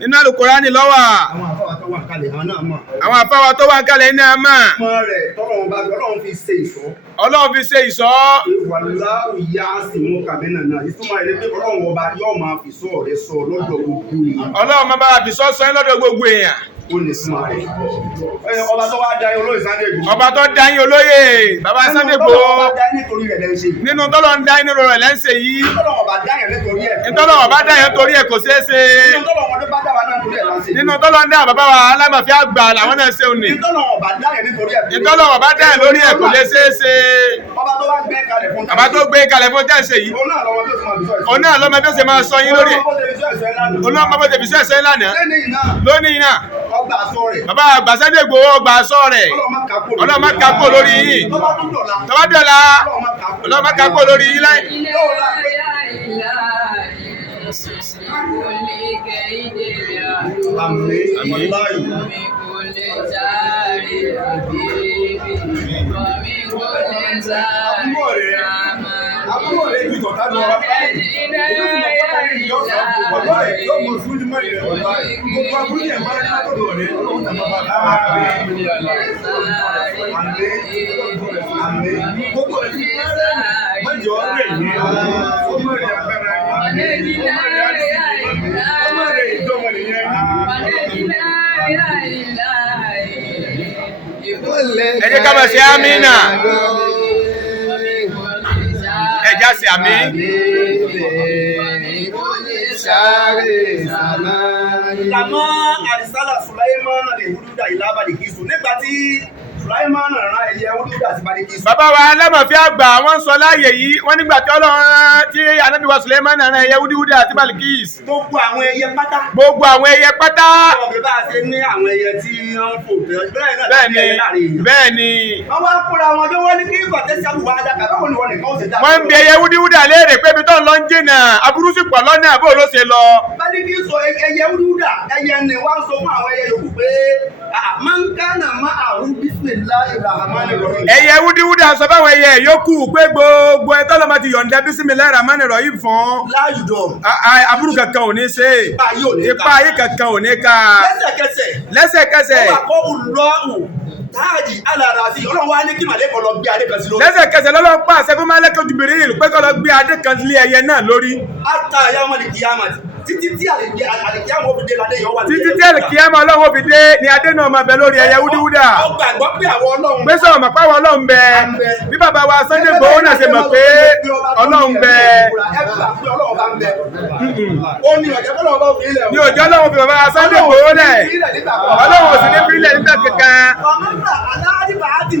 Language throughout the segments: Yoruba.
Nínú Al-Qur'ani ló wà. Àwọn àfáwà tó wà kalẹ̀ ní àmà. Ọlọ́run fi ṣe ìṣọ́. Wallahu ya'simuka minan nas. Ìtumọ̀ rẹ̀ pé Ọlọ́run ọba yóò máa fi sọ rẹ̀ sọ lọ́dọ̀ gbogbo èèyàn. Ọlọ́run máa bá fi sọ lọ́dọ̀ gbogbo èèyàn. Ó lè súnmọ́ rẹ̀. Ọba tó wá dá yín olóyè Sunday Igboho. Ọba tó dá yín olóyè bàbá Sunday Igboho. Nínú tọ́lọ̀ ń dá yín nítorí rẹ̀ lẹ́sẹ̀ yìí. Nítọ́lọ̀ ọba dá yín torí ẹ̀ kò ṣeé ṣe. Nínú tọ́lọ̀ ń dá bàbá wa alámọ̀fẹ́ àgbà làwọn náà ṣe òní. Nítọ́lọ̀ ọba dá yín lórí ẹ̀ kò lè ṣeé ṣe. Bàbá tó gbé kalẹ̀ fún tẹ̀sẹ̀ yìí. Òun náà lọ́mọ bí ó ṣe máa sọ yín lórí ẹ̀. Òun náà mọ́ bó ṣe fi ṣẹ́ ṣẹ́ lánàá. Lónìí náà. Bàbá àgbà Sunday Igboho ọgbà sọ rẹ̀. Ọlọ́run má kápò lórí yín. Tọ́wọ́ dọ̀la. Ọlọ́run má kápò lórí yín láì. Ẹ jẹ́ ká máa ṣe Amina. Ẹ já sí àmín. Làmọ́ àrísálà Sùláímánà lè wúlúdà ìlàbàdì kìsù nígbà tí Sùláímánà rán ẹyẹ wúlúdà sí bàdì kìsù. Bàbá wa alámọ̀fẹ́ àgbà wọ́n sọ láàyè yìí wọ́n nígbà tí Ọlọ́run tí Ànábì wa Sùláímánà rán ẹyẹ wúdíwúdà àti Bàlíkísì. Gbogbo àwọn ẹyẹ pátá. Gbogbo àwọn ẹyẹ pátá. Ọ̀gbẹ́ bá a ṣe ní àwọn ẹyẹ tí wọ́n fò bẹ́ẹ̀ni. Wọ́n wá kóra wọn tó wọ́n ní kí ìgbàtẹ́sàbù wá dákà báwo ni wọ́n nìkan ó ṣe dákà. Wọ́n ń bi ẹyẹ wúdíwúdà léèrè pé ibi tó ń lọ ń jìnà aburú sì pọ̀ lọ́nà bó ló ṣe lọ. Bàlíkísì sọ ẹyẹ wúdíwúdà ẹyẹ ni wọ́n sọ fún àwọn ẹyẹ yòókù pé man kana ma'ahu bismillahir rahmanir rahim. Ẹyẹ wúdíwúdà sọ fáwọn ẹyẹ yòókù pé gbogbo ẹ tọ́lọ́mọ ti yọ̀ǹda bismillahir rahmanir rahim fún. Láyùdọ̀. Aburú kankan ò ní ṣe. Ipa ayé kankan ò ní ká. Lẹ́sẹ̀kẹsẹ̀. Ó wà kó olùlọ́ọ̀hù táàjì alárasí Ọlọ́run wá ní kí màlẹ́kọ̀ọ́ lọ gbé adé kan sí lórí. Lẹ́sẹ̀kẹsẹ̀ lọ́lọ́run pàṣẹ fún Málẹ́kà Jibril pé kó lọ gbé adé kan lé ẹyẹ náà lórí. Ata yawma al-qiyamati. Títí tí àlìkíyàmọ̀ fi dé ládé yọ wà. Títí tí àlìkíyàmọ̀ Ọlọ́run fi dé ni adé náà máa bẹ lórí ẹyẹ wúdíwúdà. Ó gbàgbọ́ pé àwọn Ọlọ́run. Pé sọ̀rọ̀ mọ̀ pé àwọn Ọlọ́run bẹ. Bí bàbá wa Sunday Igboho náà ṣe mọ̀ pé Ọlọ́run bẹ. Ó ní ọ̀jẹ̀ fọlọ́wọ́ bá fi ilẹ̀. Ní òjò Ọlọ́run fi bàbá wa Sunday Igboho lẹ̀. Ọlọ́run ò sì ní fi ilẹ̀ nígbà kankan. Ọmọdé aláàdìbàádì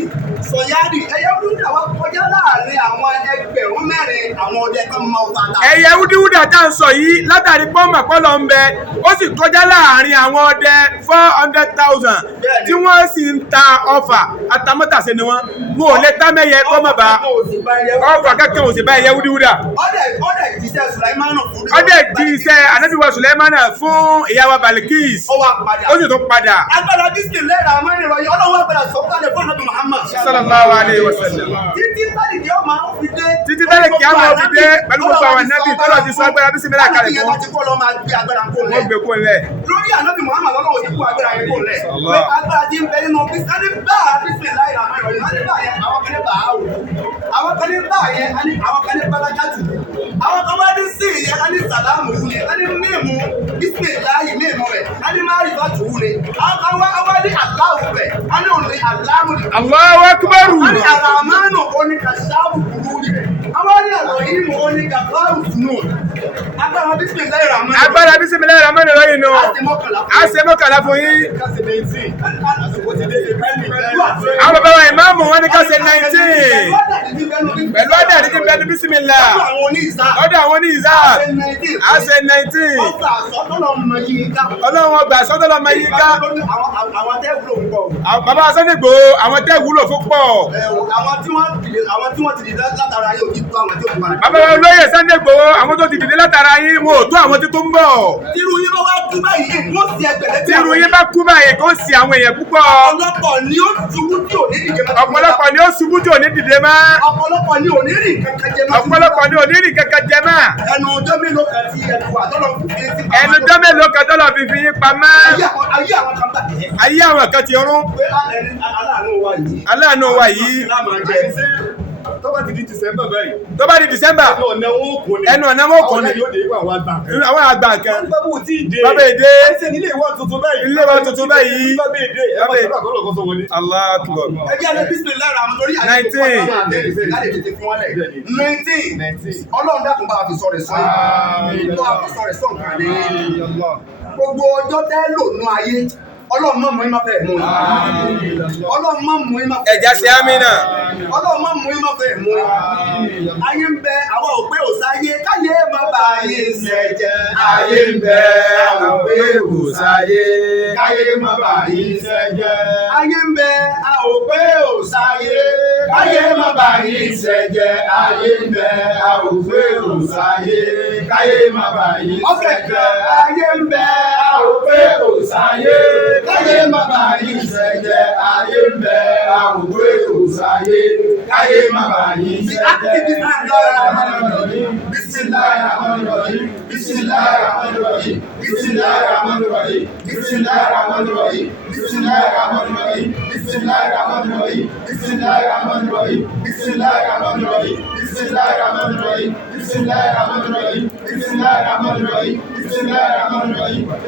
sọ̀yádì ẹyẹ wúdíwúdà wá kọjá láàrin àwọn ẹgbẹ̀rún mẹ́rin àwọn ọdẹ kan máa wà tà. Ẹyẹ wúdíwúdà tá ń sọ yìí látàrí pọ́nmọ̀ pọ́lọ́ ń bẹ ó sì kọjá láàrin àwọn ọdẹ 400,000 tí wọ́n sì ń ta ọfà àtàmọ́tàṣe ni wọ́n ò lè tá mẹ́yẹ kọ́ mọ̀ bá ọfà kankan ò sì bá ẹyẹ wúdíwúdà. Ọdẹ jíṣẹ́ Ànábì wa Sùláímánà fún ìyá wa Bàlíkísì ó sì tún padà. Agbára dísìkì lẹ́rọ àmọ́ ìrọ̀yìn Ọlọ́run agbára sọ́kàlẹ̀ fún Ànábì Muhammad. Sallallahu alaihi wasallam. Títí tálíkì ọmọ fi dé. Títí tálíkì ọmọ fi dé pẹ̀lú gbogbo àwọn Ànábì tó lọ ti sọ agbára bí sinmi lákàlẹ̀ fún. Wọ́n gbé kó lẹ̀. Lórí Ànábì Muhammad Ọlọ́run ti kú agbára yẹn kó lẹ̀. Agbára ti ń bẹ nínú bísí bá bísí láì rà máa ìrọ̀lẹ́ láti bá yẹn àwọn kan ní bá a wò. Àwọn kan ní bá yẹn àwọn kan ní bálákàtù. Àwọn kan wá ní sí ìyẹn á ní sàlámù wù ní á ní mímu bísí láì mímu rẹ̀ á ní máa rí bá tù wù ní. Àwọn kan wá ní aláwù rẹ̀ á ní òun ní aláwù rẹ̀. Allahu akbar. Á ní àràmánù oníkàṣáàbù kúrú rẹ̀. Àwọn ní àlọ́yìnmù oníkàfáàrù sùnú. Agbára bismillahir rahmanir rahim. Agbára bismillahir rahmanir rahim nù. A ṣe mọ́kànlá fún yín. Àwọn bàbá wa ìmáàmù wọn ní ká ṣe 19. Pẹ̀lú ọdẹ àdídí bẹ́ẹ̀ ní bísímìlá. Ọdẹ àwọn ní ìzá. A ṣe 19. Ọlọ́run ọgbà sọ́dọ̀lọ́ máa yí ká. Bàbá Sunday Igboho àwọn tẹ́ wúlò fún pọ̀. Àwọn tí wọ́n ti dìde látara yóò ti tó àwọn tí ó ti padà. Bàbá olóyè Sunday Igboho àwọn tó ti dìde látara ara yín wọn ò tó àwọn tí tó ń bọ̀. Tírú yín bá wá kú báyìí kó sì ẹgbẹ̀rẹ́ tí tírú yín bá kú báyìí kó sì àwọn èèyàn púpọ̀. ọ̀pọ̀lọpọ̀ ni ó ṣubú tí ò ní dìde mọ́. ọ̀pọ̀lọpọ̀ ni ó ṣubú tí ò ní dìde mọ́. ọ̀pọ̀lọpọ̀ ni ò ní rìn kankan jẹ mọ́. ọ̀pọ̀lọpọ̀ ni ò ní rìn kankan jẹ mọ́. ẹnu ọjọ́ mélòó kan tí ẹnu wà tọ́lọ̀ fi fi sí. ẹnu ọjọ́ mélòó kan tọ́lọ̀ fi fi yín pamọ́. ayé àwọn kan bá tẹ̀. ayé àwọn kan ti rún. pé aláàánú wa yìí. aláàánú wa yìí. tó bá ti di December báyìí. tó bá di December. ẹnu ọ̀nà wọn kò ní. àwọn àgbà kan. bàbá èdè. ilé wa tuntun báyìí. bàbá èdè. Allahu Akbar. ẹ jẹ́ alẹ́ bismillah rahman lórí àyè. 19. Ọlọ́run dákun bá a fi sọ̀rọ̀ sọ yìí. bá a fi sọ̀rọ̀ sọ nǹkan ní. gbogbo ọjọ́ tẹ́ lò nú ayé. Ọlọ́run má mú yín má fẹ́ mú yín. Ọlọ́run má mú yín má fẹ́. ẹja ṣe Amina. Ọlọ́run má mú yín má fẹ́ mú yín. ayé ń bẹ àwọn òpé òsáyé káyé má bà ayé ṣẹ̀jẹ̀. ayé ń bẹ àwọn òpé òsáyé káyé má bà ayé ṣẹ̀jẹ̀. ayé ń bẹ àwọn òpé òsáyé káyé má bà ayé ṣẹ̀jẹ̀. ayé ń bẹ àwọn òpé òsáyé káyé má bà ayé ṣẹ̀jẹ̀. ayé ń bẹ àwọn òpé òsáyé káyé má bà ayé ṣẹ̀jẹ̀. ayé ń bẹ àwọn òpé òsáyé káyé má bà ayé ṣẹ̀jẹ̀. Bismillahirrahmanirrahim. Bismillahirrahmanirrahim. Bismillahirrahmanirrahim. Bismillahirrahmanirrahim. Bismillahirrahmanirrahim. Bismillahirrahmanirrahim. Bismillahirrahmanirrahim. Bismillahirrahmanirrahim. Bismillahirrahmanirrahim. Bismillahirrahmanirrahim. Bismillahirrahmanirrahim.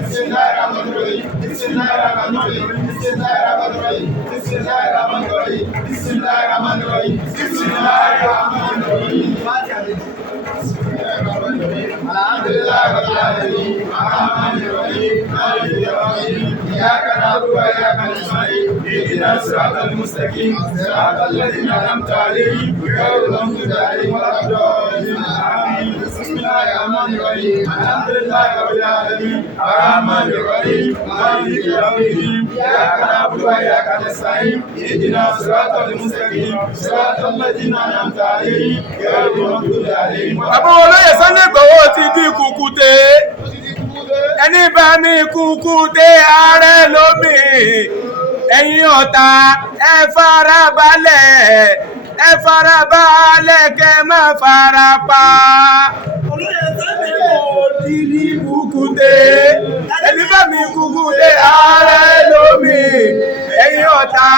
Bismillahirrahmanirrahim. Bismillahirrahmanirrahim. Bismillahirrahmanirrahim. Bismillahirrahmanirrahim. Bismillahirrahmanirrahim. Bismillahirrahmanirrahim. Bismillahirrahmanirrahim. Alhamdulillah rabbil alamin. Arrahmanir rahim. Maliki yawmiddin. Iyyaka na'budu wa iyyaka nasta'in. Ihdinas siratal mustaqim. Siratal ladzina an'amta 'alaihim ghayril maghdubi 'alaihim waladdallin. Amin. Bismillahir rahmanir rahim. Alhamdulillah rabbil alamin. Arrahmanir rahim. Maliki yawmiddin. Iyyaka na'budu wa iyyaka nasta'in. Ihdinas siratal mustaqim. Siratal ladzina an'amta 'alaihim ghayril maghdubi 'alaihim. Bàbá olóyè Sunday Igboho ti di kùkùté. ẹni bá ní kùkùté ààrẹ lómi. ẹ̀yin ọ̀tá ẹ farabalẹ̀ kẹ́ má farapa. olóyè Sunday Igboho ti di kùkùté. ẹni bá ní kùkùté ààrẹ lómi. ẹ̀yin ọ̀tá